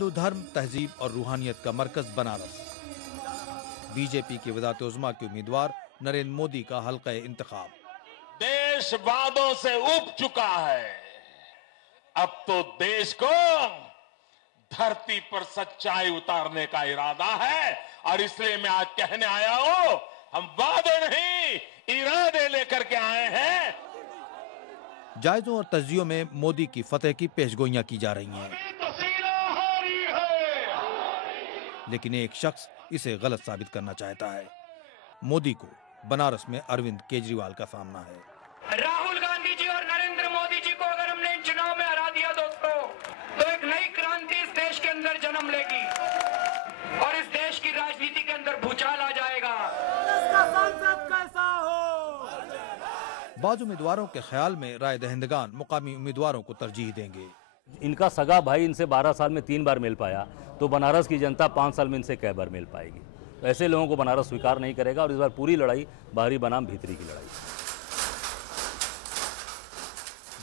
हिंदू धर्म, तहजीब और रूहानियत का मरकज बनारस। बीजेपी के वज़ारत-ए-उज़्मा के उम्मीदवार नरेंद्र मोदी का हल्का इंतखाब। देश वादों से उब चुका है, अब तो देश को धरती पर सच्चाई उतारने का इरादा है। और इसलिए मैं आज कहने आया हूं, हम वादे नहीं इरादे लेकर के आए हैं। जायजों और तज्जियों में मोदी की फतेह की पेशगोइयां की जा रही हैं, लेकिन एक शख्स इसे गलत साबित करना चाहता है। मोदी को बनारस में अरविंद केजरीवाल का सामना है। राहुल गांधी जी और नरेंद्र मोदी जी को अगर हमने इन चुनाव में हरा दिया दोस्तों, तो एक नई क्रांति इस देश के अंदर जन्म लेगी और इस देश की राजनीति के अंदर भूचाल आ जाएगा। कैसा हो? बाज़ उम्मीदवारों के ख्याल में राय दहिंदगान मुकामी उम्मीदवारों को तरजीह देंगे। इनका सगा भाई इनसे 12 साल में 3 बार मिल पाया, तो बनारस की जनता 5 साल में इनसे कै बार मिल पाएगी। तो ऐसे लोगों को बनारस स्वीकार नहीं करेगा और इस बार पूरी लड़ाई बाहरी बनाम भीतरी की लड़ाई।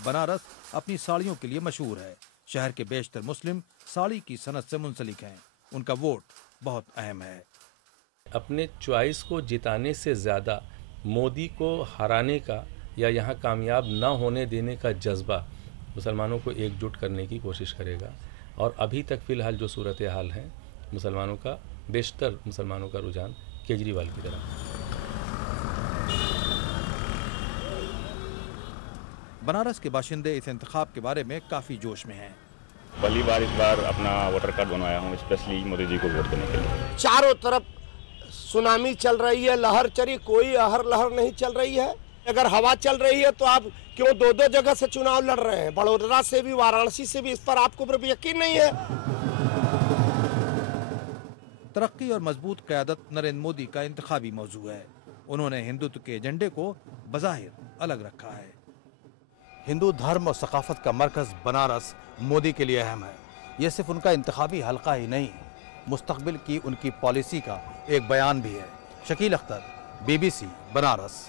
बनारस अपनी साड़ियों के लिए मशहूर है। शहर के बेशतर मुस्लिम साड़ी की सनत से मुंसलिक हैं। उनका वोट बहुत अहम है। अपने चॉइस को जिताने से ज़्यादा मोदी को हराने का या यहाँ कामयाब न होने देने का जज्बा मुसलमानों को एकजुट करने की कोशिश करेगा। और अभी तक फ़िलहाल जो सूरत हाल है, मुसलमानों का बेशतर मुसलमानों का रुझान केजरीवाल की तरफ। बनारस के बाशिंदे इस इंतखाब के बारे में काफ़ी जोश में हैं। पहली बार इस बार अपना वोटर कार्ड बनवाया हूँ, स्पेशली मोदी जी को वोट देने के लिए। चारों तरफ सुनामी चल रही है, लहर चली, कोई आहर लहर नहीं चल रही है। अगर हवा चल रही है तो आप क्यों दो जगह से चुनाव लड़ रहे हैं? बड़ौदा से भी, वाराणसी से भी। इस पर आपको यकीन नहीं है? तरक्की और मजबूत क़यादत नरेंद्र मोदी का इंतखाबी मौजू है। उन्होंने हिंदुत्व के एजेंडे को बज़ाहिर अलग रखा है। हिंदू धर्म और सकाफत का मरकज बनारस मोदी के लिए अहम है। यह सिर्फ उनका इंतखाबी हल्का ही नहीं, मुस्तकबिल की उनकी पॉलिसी का एक बयान भी है। शकील अख्तर, BBC, बनारस।